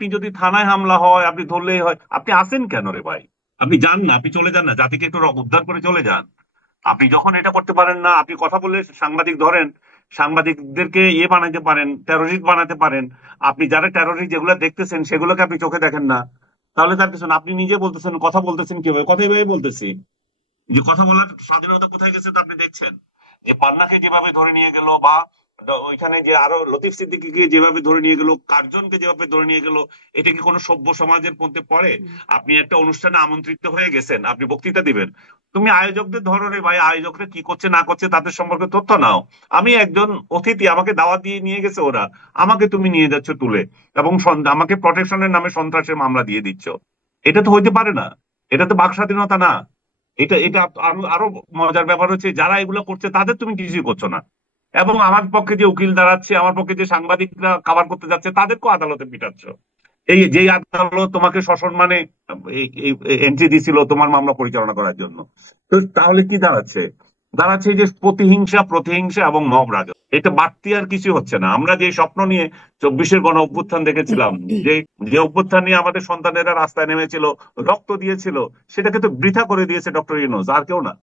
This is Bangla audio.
আপনি যদি থানায় হামলা হয়, আপনি ধরলেই হয়, আপনি আসেন কেন রে ভাই? আপনি যান না, আপনি চলে যান না, জাতিকে একটু উদ্ধার করে চলে যান। আপনি যখন এটা করতে পারেন না, আপনি কথা বলে সাংবাদিক ধরেন, সাংবাদিকদেরকে বানাতে পারেন, টেরোরিস্ট বানাতে পারেন। আপনি যারা টেরোরিস্ট যেগুলো দেখতেছেন সেগুলোকে আপনি চোখে দেখেন না, তাহলে তার কিছু না। আপনি নিজে বলতেছেন, কথা বলতেছেন কিভাবে? কথা এভাবে বলতেছি, যে কথা বলার স্বাধীনতা কোথায় গেছে তা আপনি দেখছেন। যে পান্নাকে যেভাবে ধরে নিয়ে গেল, বা ওইখানে যে আরো লতিফ সিদ্দিকীকে যেভাবে ধরে নিয়ে গেল, কার্জনকে যেভাবে ধরে নিয়ে গেল, এটা কি কোনো সভ্য সমাজের মধ্যে পড়ে? আপনি একটা অনুষ্ঠানে আমন্ত্রিত হয়ে গেছেন, আপনি বক্তৃতা দিবেন, তুমি আয়োজকদের ধরো রে ভাই, আয়োজকরা কি করছে না করছে তাদের সম্পর্কে তথ্য নাও। আমি একজন অতিথি, আমাকে দাওয়াত দিয়ে নিয়ে গেছে ওরা, আমাকে তুমি নিয়ে যাচ্ছ তুলে, এবং আমাকে প্রটেকশনের নামে সন্ত্রাসের মামলা দিয়ে দিচ্ছ। এটা তো হইতে পারে না, এটা তো বাক স্বাধীনতা না। এটা এটা আরো আরো মজার ব্যাপার হচ্ছে, যারা এগুলো করছে তাদের তুমি কিছুই করছো না, এবং আমার পক্ষে যে উকিল দাঁড়াচ্ছে, আমার পক্ষে যে সাংবাদিকরা কভার করতে যাচ্ছে, তাদেরকেও আদালতে পিটাচ্ছ। এই যেই আদালত তোমাকে সসম্মানে এন্ট্রি দিছিল তোমার মামলা পরিচালনা করার জন্য। তো তাহলে কি দাঁড়াচ্ছে? দাঁড়াচ্ছে এই যে প্রতিহিংসা, প্রতিহিংসা এবং মব রাজত্ব, এটা বাড়তি আর কিছু হচ্ছে না। আমরা যে স্বপ্ন নিয়ে 24-এর গণ অভ্যুত্থান দেখেছিলাম, যে যে অভ্যুত্থান নিয়ে আমাদের সন্তানেরা রাস্তায় নেমেছিল, রক্ত দিয়েছিল, সেটাকে তো বৃথা করে দিয়েছে ডক্টর ইউনূস, আর কেউ না।